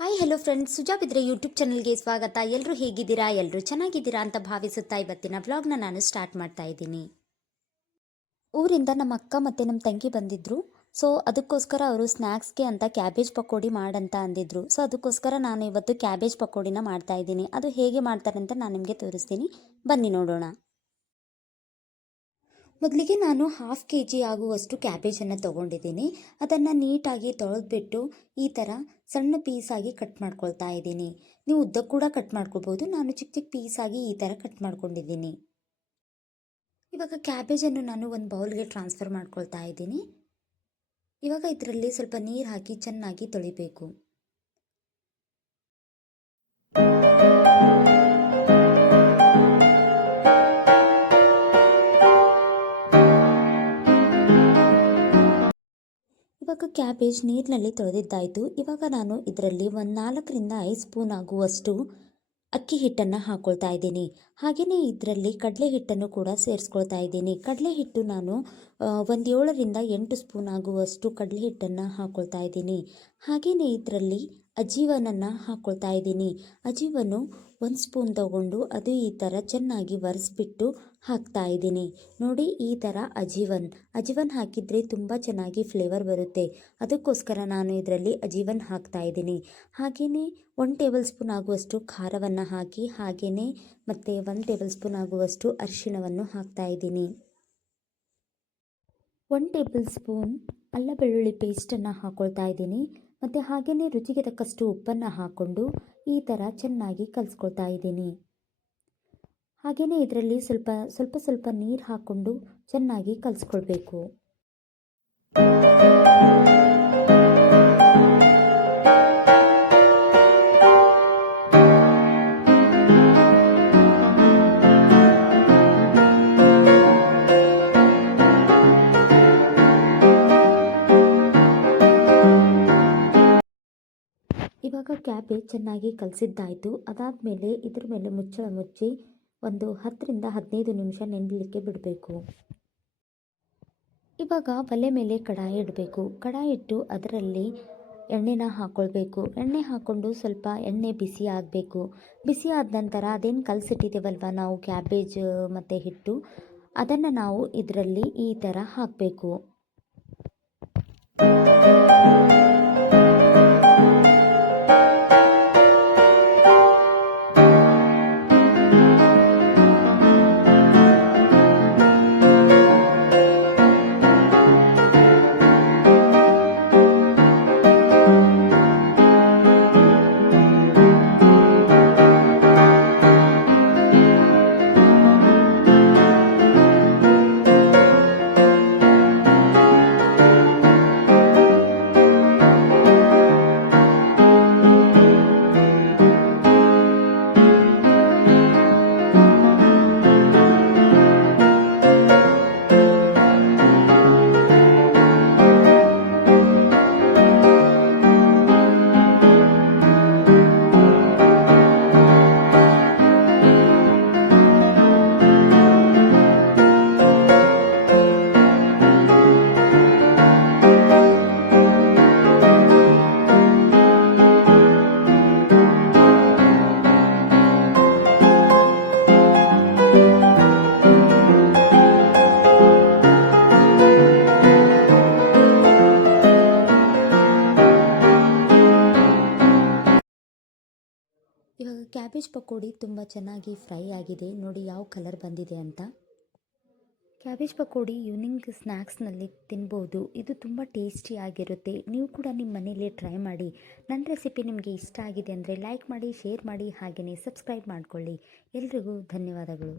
Hi hello friends, Suja ಬಿದ್ರೆ YouTube ಚಾನಲ್ಗೆ ಸ್ವಾಗತ. ಎಲ್ಲರೂ ಹೇಗಿದ್ದೀರಾ? ಎಲ್ಲರೂ ಚೆನ್ನಾಗಿದ್ದೀರಾ ಅಂತ ಭಾವಿಸುತ್ತಾ ಇವತ್ತಿನ ವ್ಲಾಗ್ನ ನಾನು ಸ್ಟಾರ್ಟ್ ಮಾಡ್ತಾ ಇದ್ದೀನಿ. ಊರಿಂದ ನಮ್ಮ ಅಕ್ಕ ಮತ್ತು ನಮ್ಮ ತಂಗಿ ಬಂದಿದ್ದರು. ಸೊ ಅದಕ್ಕೋಸ್ಕರ ಅವರು ಸ್ನ್ಯಾಕ್ಸ್ಗೆ ಅಂತ ಕ್ಯಾಬೇಜ್ ಪಕೋಡಿ ಮಾಡಂತ ಅಂದಿದ್ರು. ಸೊ ಅದಕ್ಕೋಸ್ಕರ ನಾನು ಇವತ್ತು ಕ್ಯಾಬೇಜ್ ಪಕೋಡಿನ ಮಾಡ್ತಾ ಇದ್ದೀನಿ. ಅದು ಹೇಗೆ ಮಾಡ್ತಾರೆ ಅಂತ ನಾನು ನಿಮಗೆ ತೋರಿಸ್ತೀನಿ, ಬನ್ನಿ ನೋಡೋಣ. ಮೊದಲಿಗೆ ನಾನು 1/2 kg ಆಗುವಷ್ಟು ಕ್ಯಾಬೇಜನ್ನು ತೊಗೊಂಡಿದ್ದೀನಿ. ಅದನ್ನು ನೀಟಾಗಿ ತೊಳೆದ್ಬಿಟ್ಟು ಈ ಥರ ಸಣ್ಣ ಪೀಸಾಗಿ ಕಟ್ ಮಾಡ್ಕೊಳ್ತಾ ಇದ್ದೀನಿ. ನೀವು ಉದ್ದ ಕೂಡ ಕಟ್ ಮಾಡ್ಕೊಳ್ಬೋದು. ನಾನು ಚಿಕ್ಕ ಚಿಕ್ಕ ಪೀಸಾಗಿ ಈ ಥರ ಕಟ್ ಮಾಡ್ಕೊಂಡಿದ್ದೀನಿ. ಇವಾಗ ಕ್ಯಾಬೇಜನ್ನು ನಾನು ಒಂದು ಬೌಲ್ಗೆ ಟ್ರಾನ್ಸ್ಫರ್ ಮಾಡ್ಕೊಳ್ತಾ ಇದ್ದೀನಿ. ಇವಾಗ ಇದರಲ್ಲಿ ಸ್ವಲ್ಪ ನೀರು ಹಾಕಿ ಚೆನ್ನಾಗಿ ತೊಳಿಬೇಕು. ಇವಾಗ ಕ್ಯಾಬೇಜ್ ನೀರಿನಲ್ಲಿ ತೊಳೆದಿದ್ದಾಯಿತು. ಇವಾಗ ನಾನು ಇದರಲ್ಲಿ ಒಂದು 4ರಿಂದ 5 ಸ್ಪೂನ್ ಆಗುವಷ್ಟು ಅಕ್ಕಿ ಹಿಟ್ಟನ್ನು ಹಾಕ್ಕೊಳ್ತಾ ಇದ್ದೀನಿ. ಹಾಗೆಯೇ ಇದರಲ್ಲಿ ಕಡಲೆ ಹಿಟ್ಟನ್ನು ಕೂಡ ಸೇರಿಸ್ಕೊಳ್ತಾ ಇದ್ದೀನಿ. ಕಡಲೆ ಹಿಟ್ಟು ನಾನು ಒಂದು 7ರಿಂದ 8 ಸ್ಪೂನ್ ಆಗುವಷ್ಟು ಕಡಲೆ ಹಿಟ್ಟನ್ನು ಹಾಕ್ಕೊಳ್ತಾ ಇದ್ದೀನಿ. ಹಾಗೆಯೇ ಇದರಲ್ಲಿ ಅಜೀವನನ್ನು ಹಾಕ್ಕೊಳ್ತಾ ಇದ್ದೀನಿ. ಅಜೀವನು 1 ಸ್ಪೂನ್ ತಗೊಂಡು ಅದು ಈ ಥರ ಚೆನ್ನಾಗಿ ಒರೆಸ್ಬಿಟ್ಟು ಹಾಕ್ತಾ ಇದ್ದೀನಿ. ನೋಡಿ, ಈ ಥರ ಅಜೀವನ್ ಹಾಕಿದರೆ ತುಂಬ ಚೆನ್ನಾಗಿ ಫ್ಲೇವರ್ ಬರುತ್ತೆ. ಅದಕ್ಕೋಸ್ಕರ ನಾನು ಇದರಲ್ಲಿ ಅಜೀವನ್ ಹಾಕ್ತಾ ಇದ್ದೀನಿ. ಹಾಗೆಯೇ 1 ಟೇಬಲ್ ಸ್ಪೂನ್ ಆಗುವಷ್ಟು ಖಾರವನ್ನು ಹಾಕಿ, ಹಾಗೆಯೇ ಮತ್ತು 1 ಟೇಬಲ್ ಸ್ಪೂನ್ ಆಗುವಷ್ಟು ಅರಿಶಿಣವನ್ನು ಹಾಕ್ತಾ ಇದ್ದೀನಿ. 1 ಟೇಬಲ್ ಸ್ಪೂನ್ ಅಲ್ಲ ಬೆಳ್ಳುಳ್ಳಿ ಪೇಸ್ಟನ್ನು ಹಾಕ್ಕೊಳ್ತಾ ಇದ್ದೀನಿ. ಮತ್ತು ಹಾಗೆಯೇ ರುಚಿಗೆ ತಕ್ಕಷ್ಟು ಉಪ್ಪನ್ನು ಹಾಕ್ಕೊಂಡು ಈ ಥರ ಚೆನ್ನಾಗಿ ಕಲಿಸ್ಕೊಳ್ತಾ ಇದ್ದೀನಿ. ಹಾಗೆಯೇ ಇದರಲ್ಲಿ ಸ್ವಲ್ಪ ನೀರು ಹಾಕ್ಕೊಂಡು ಚೆನ್ನಾಗಿ ಕಲಿಸ್ಕೊಳ್ಬೇಕು. ಇವಾಗ ಕ್ಯಾಬೇಜ್ ಚೆನ್ನಾಗಿ ಕಲಸಿದ್ದಾಯಿತು. ಅದಾದಮೇಲೆ ಇದ್ರ ಮೇಲೆ ಮುಚ್ಚಳ ಮುಚ್ಚಿ ಒಂದು 10ರಿಂದ 15 ನಿಮಿಷ ನೆನೆಯಲಿಕ್ಕೆ ಬಿಡಬೇಕು. ಇವಾಗ ಒಲೆ ಮೇಲೆ ಕಡಾಯಿ ಇಡಬೇಕು. ಕಡಾಯಿ ಇಟ್ಟು ಅದರಲ್ಲಿ ಎಣ್ಣೆನ ಹಾಕ್ಕೊಳ್ಬೇಕು. ಎಣ್ಣೆ ಹಾಕ್ಕೊಂಡು ಸ್ವಲ್ಪ ಎಣ್ಣೆ ಬಿಸಿ ಆಗಬೇಕು. ಬಿಸಿ ಆದ ನಂತರ ಅದೇನು ಕಲಸಿಟ್ಟಿದ್ದೇವಲ್ವ ನಾವು ಕ್ಯಾಬೇಜ್ ಮತ್ತು ಹಿಟ್ಟು, ಅದನ್ನು ನಾವು ಇದರಲ್ಲಿ ಈ ಥರ ಹಾಕಬೇಕು. ಇವಾಗ ಕ್ಯಾಬೇಜ್ ಪಕೋಡಿ ತುಂಬ ಚೆನ್ನಾಗಿ ಫ್ರೈ ಆಗಿದೆ. ನೋಡಿ ಯಾವ ಕಲರ್ ಬಂದಿದೆ ಅಂತ. ಕ್ಯಾಬೇಜ್ ಪಕೋಡಿ ಈವ್ನಿಂಗ್ ಸ್ನ್ಯಾಕ್ಸ್ನಲ್ಲಿ ತಿನ್ಬೋದು. ಇದು ತುಂಬ ಟೇಸ್ಟಿಯಾಗಿರುತ್ತೆ. ನೀವು ಕೂಡ ನಿಮ್ಮ ಮನೇಲಿ ಟ್ರೈ ಮಾಡಿ. ನನ್ನ ರೆಸಿಪಿ ನಿಮಗೆ ಇಷ್ಟ ಆಗಿದೆ ಅಂದರೆ ಲೈಕ್ ಮಾಡಿ, ಶೇರ್ ಮಾಡಿ, ಹಾಗೆಯೇ ಸಬ್ಸ್ಕ್ರೈಬ್ ಮಾಡಿಕೊಳ್ಳಿ. ಎಲ್ರಿಗೂ ಧನ್ಯವಾದಗಳು.